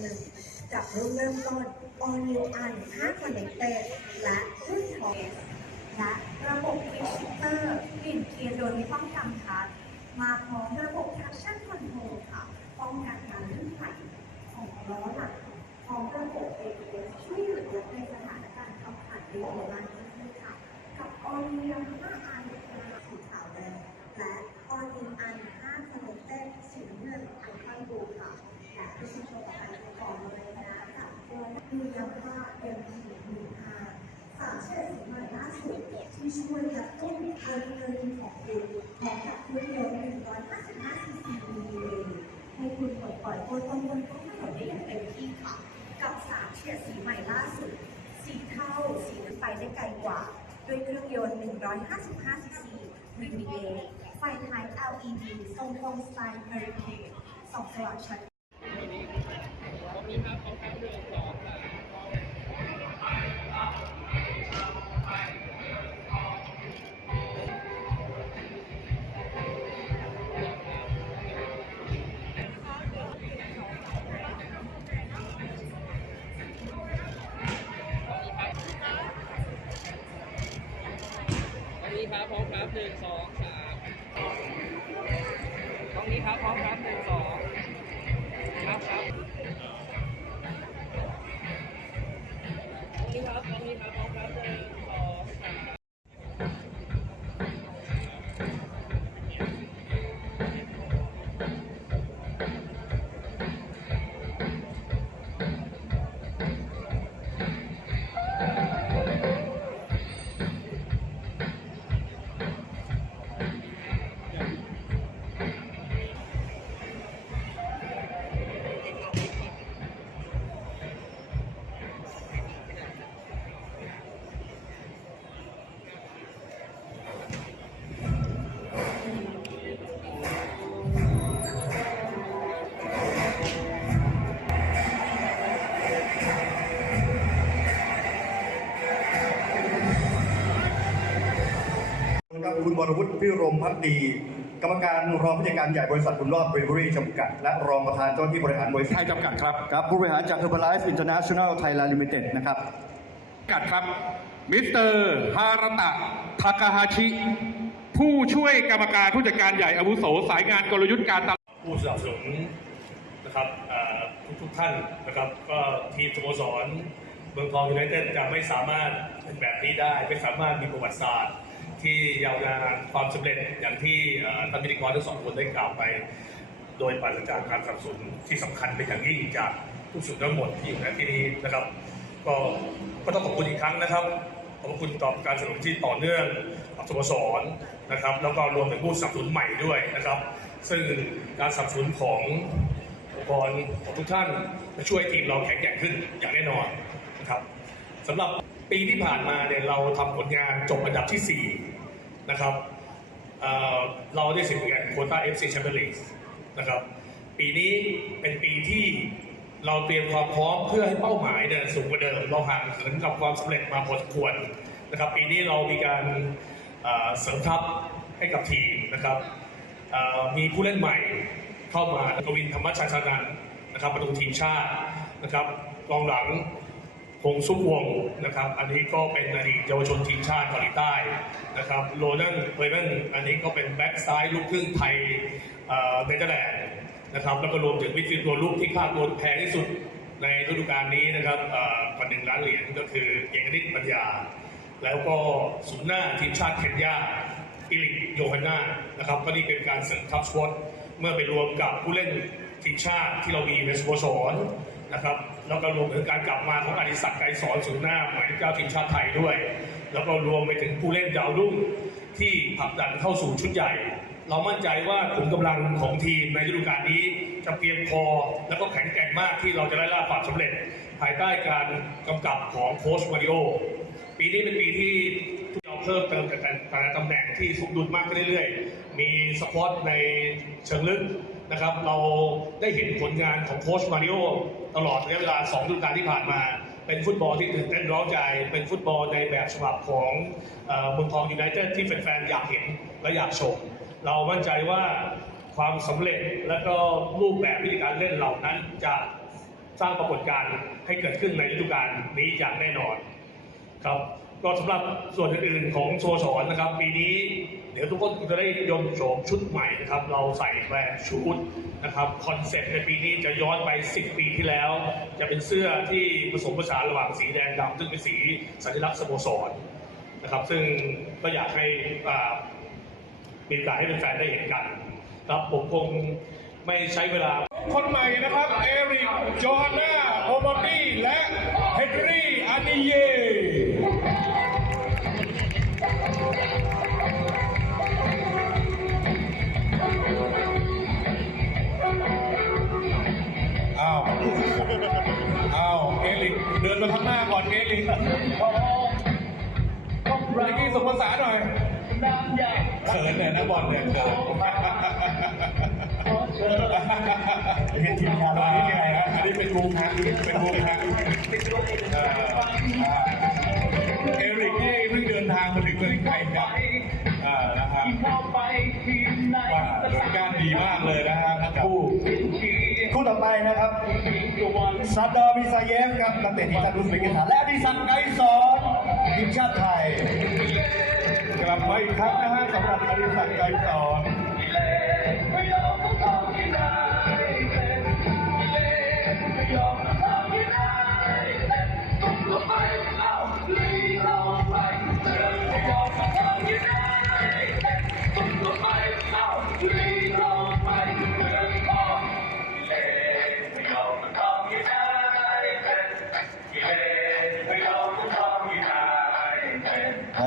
หนึ่งกับรุ่นเริ่มต้นออนยูอัน5 Connected และรุ่นทองและระบบฟิลเตอร์กลิ่นเคียรโดยไม่ต้องกำคัดมาพร้อมระบบ traction control ค่ะป้องกันการลื่นไหลของล้อหลังพร้อมระบบ ABS ช่วยเหลือในสถานการณ์ขับถ่ายในโบราณที่ค่ะ กับออนเนียม 6 4นั้นไปได้ไกลกว่า ด้วยเครื่องยนต์ 155 ซีซี VVA ไฟท้าย LED ทรงกลมสไตล์เฮอริเคนสองสว่างชัด 你好，你 suami. ครับคุณวรวุฒิพิรมพักดี กรรมการรองผู้จัดการใหญ่บริษัทบุญรอดเบรเวอรี่จำกัด และรองประธานเจ้าหน้าที่บริหารบริษัทไทยจำกัดครับครับผู้บริหารจาก Herbalife International Thailand Limited นะครับกัดครับมิสเตอร์ฮารตะทากาฮาชิ ผู้ช่วยกรรมการผู้จัดการใหญ่อาวุโสสายงานกลยุทธ์การตลาดผู้สนับสนุนนะครับทุกทุกๆท่านนะครับก็ทีมสโมสรเมืองทองยูไนเต็ดจะไม่สามารถเป็นแบบนี้ได้ ไม่สามารถมีประวัติศาสตร์ ที่ยาวนานความสำเร็จอย่างที่ท่านพิธีกรทั้งสองคนได้กล่าวไป โดยปราศจากการสนับสนุนที่สำคัญเป็นอย่างยิ่งจากผู้สนับสนุนทั้งหมดที่อยู่ในที่นี้นะครับ ก็ก็ต้องขอบคุณอีกครั้งนะครับขอบคุณต่อการสนับสนุนที่ต่อเนื่องกับสโมสรนะครับ แล้วก็รวมถึงผู้สนับสนุนใหม่ด้วยนะครับ ซึ่งการสนับสนุนขององค์กรของทุกท่านจะช่วยทีมเราแข็งแกร่งขึ้นอย่างแน่นอนนะครับสำหรับปีที่ผ่านมาเนี่ยเราทำผลงานจบอันดับที่ 4 นะครับเเราได้สิทธิ์แข่งโคต้า FC Champions League นะครับปีนี้เป็นปีที่เราเตรียมความพร้อมเพื่อให้เป้าหมายเนี่ยสูงกว่าเดิมเราห่างเหินกับความสำเร็จมาพอสมควรนะครับปีนี้เรามีการเสริมทัพให้กับทีมนะครับมีผู้เล่นใหม่เข้ามากวินธรรมชาชานันนะครับประตูทีมชาตินะครับกองหลัง พงสุ้มวงนะครับ อันนี้ก็เป็นอดีตเยาวชนทีมชาติเกาหลีใต้นะครับโรนันเปเรนอันนี้ก็เป็นแบ็กซ้ายลูกครึ่งไทยเอ่อเนเธอร์แลนด์นะครับแล้วก็รวมถึงมิดฟิลตัวลูกที่ค่าตัวแพงที่สุดในฤดูกาลนี้นะครับกว่าหนึ่งล้านเหรียญก็คือเอกนิตปัญญา แล้วก็ศูนย์หน้าทีมชาติเคนยาอิลิกโยฮันนานะครับก็นี่เป็นการเสริมทัพสวอตเมื่อไปรวมกับผู้เล่นทีมชาติที่เรามีในสโมสรนะครับ แล้วก็รวมถึงการกลับมาของอดิศักดิ์ไกรสอนศูนย์หน้าหมายเจ้าทีมชาติไทยด้วย แล้วก็รวมไปถึงผู้เล่นดาวรุ่งที่ผลักดันเข้าสู่ชุดใหญ่ เรามั่นใจว่าขุมกำลังของทีมในฤดูกาลนี้จะเพียงพอแล้วก็แข็งแกร่งมากที่เราจะได้รับความสำเร็จ ภายใต้การกำกับของโค้ชมาริโอปีนี้เป็นปีที่เราเพิ่มเติมแต่แต่ละตำแหน่งที่สมดุลมากขึ้นเรื่อยๆ มีสปอตในเชิงลึก นะครับ เราได้เห็นผลงานของโค้ชมาริโอตลอดระยะเวลา2ฤดูกาลที่ผ่านมา เป็นฟุตบอลที่ตื่นเต้นร้าใจ เป็นฟุตบอลในแบบฉบับของมืองทองยูไนเต็ดที่แฟนๆอยากเห็นและอยากชม เรามั่นใจว่าความสำเร็จและก็รูปแบบวิธีการเล่นเหล่านั้นจะสร้างปรากฏการณ์ให้เกิดขึ้นในฤดูกาลนี้อย่างแน่นอนครับ ก็สำหรับส่วนอื่นๆของโชว์สอนนะครับปีนี้เดี๋ยวทุกคนจะได้ยนต์โฉมชุดใหม่นะครับ เราใส่แบรนด์ชุดนะครับคอนเซ็ปต์ในปีนี้จะย้อนไป 10 ปีที่แล้ว จะเป็นเสื้อที่ผสมผสานระหว่างสีแดงดำซึ่งเป็นสีสัญลักษณ์สโมสรนะครับ ซึ่งก็อยากให้มีโอกาสให้แฟนได้เห็นกันครับผมคงไม่ใช้เวลา คนใหม่นะครับ เอริกจอห์นนาโอมาบี้และเฮนรี่อานิเย มาข้างหน้าก่อนเอริกเมื่อกี้ส่งภาษาหน่อยเขินเลยนะบอลเนี่ยเขินจะเป็นทีมงานเราอันที่นี้ยังไงฮะอันนี้เป็นวงฮะเป็นวงฮะ ซาดอร์มิซาเยฟครับนักเตะทีมชาติอุซเบกิสถานและดิศักดิ์ไกสอนทีมชาติไทย กลับมาอีกครั้งนะฮะสำหรับอดิศักดิ์ไกสอน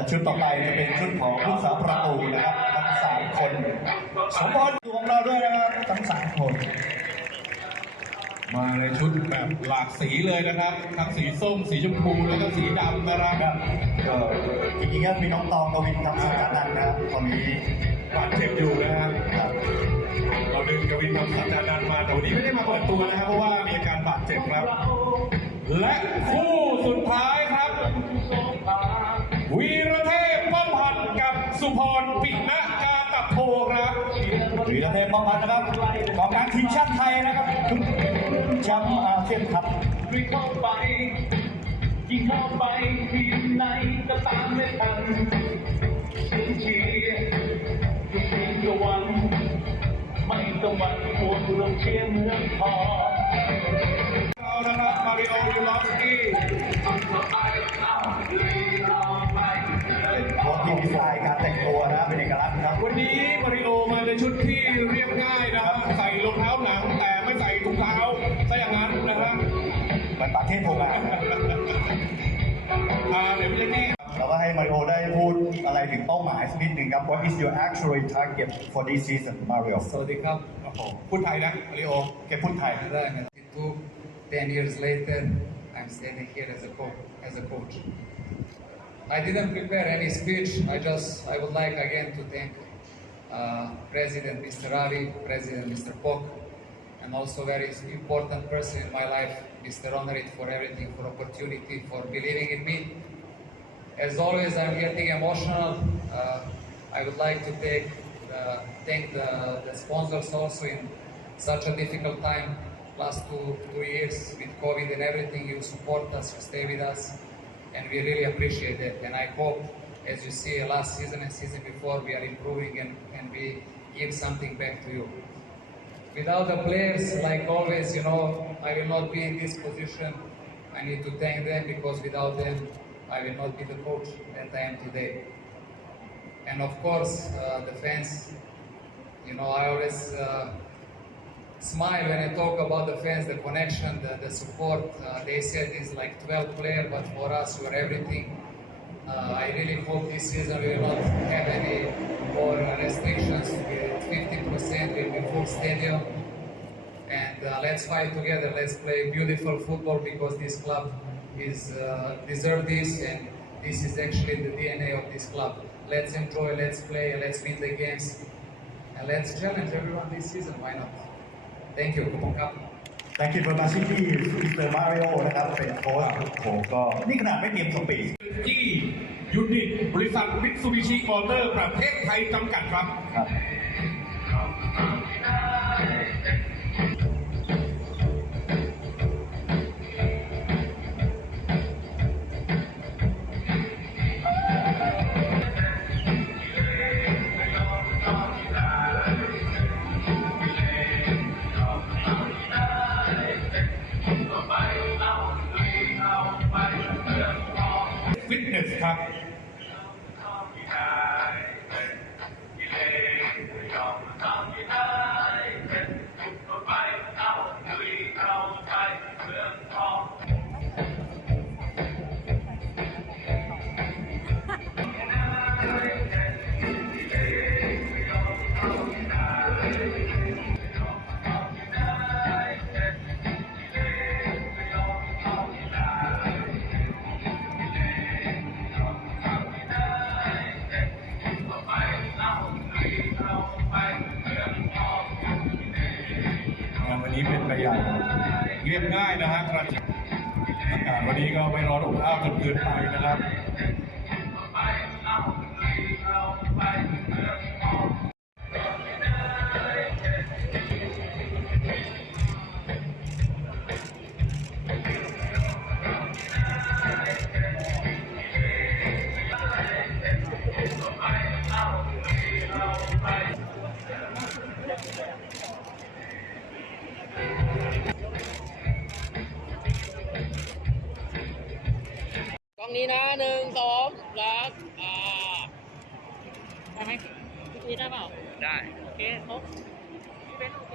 ชุดต่อไปจะเป็นชุดของผู้สาประตูนะครับทั้งสามคนสมพรอยู่ของเราด้วยนะครับทั้งสามคน มาในชุดแบบหลากสีเลยนะครับทั้งสีส้มสีชมพูแล้วก็สีดำนะครับครับก็จริงๆก็มีน้องตองกวินทำสัจจานันท์นะครับตอนนี้บาดเจ็บอยู่นะครับครับเราดึงกวินทำสัจจานันท์มาแต่วันนี้ไม่ได้มาเปิดตัวนะครับเพราะว่ามีอาการบาดเจ็บครับ และคู่สุดท้าย ป้อมพันนะครับของการทีมชาติไทยนะครับแชมป์อาเซียนครับ ประเทศโบราณ อ่าเดี๋ยวพี่เล็กนี่ เราก็ให้มาริโอได้พูดอะไรถึงเป้าหมายสักนิดหนึ่งครับ What is your actual target for this season Mario สวัสดีครับ โอ้โหพูดไทยนะมาริโอ แกพูดไทย 22, 10 years later, I'm standing here as a, co- as a coach. I didn't prepare any speech. I just, I would like again to thank uh, President Mr. Ravi, President Mr. Pok, and also very important person in my life, Mr. Honorit, for everything, for opportunity, for believing in me. As always, I'm getting emotional. Uh, I would like to take, uh, thank the, the sponsors also in such a difficult time. Last two, two years with COVID and everything, you support us, you stay with us, and we really appreciate it. And I hope, as you see, last season and season before, we are improving and, and we give something back to you. Without the players, like always, you know, I will not be in this position. I need to thank them because without them, I will not be the coach that I am today. And of course, uh, the fans, you know, I always uh, smile when I talk about the fans, the connection, the, the support. Uh, they said it's like 12 players, but for us, are everything. Uh, I really hope this season we will not have any more restrictions. With 50% will be full stadium. And uh, let's fight together. Let's play beautiful football because this club is uh, deserve this, and this is actually the DNA of this club. Let's enjoy. Let's play. Let's win the games, and let's challenge everyone this season. Why not? Thank you. Come on, come. Thank you very much ที่มิสเตอร์มาริโอนะครับเป็นโค้ชโอ้โหก็นี่ขนาดไม่เตรียมสปีด ที่ยูนิตบ ริษัทมิตซูบิชิมอเตอร์ประเทศไทยจำกัดครับครับฟิตเนสครับ วันนี้เป็นไปอย่าเรียบง่ายนะฮะกระชับอากาศวันนี้ก็ไม่ร้อนอบอ้าวจนเกินไปนะครับ นี้นะหนึ่งสองแล้วอ่าได้ไหมพี่ได้เปล่าได้โอเคครบพี่เป็นโอเค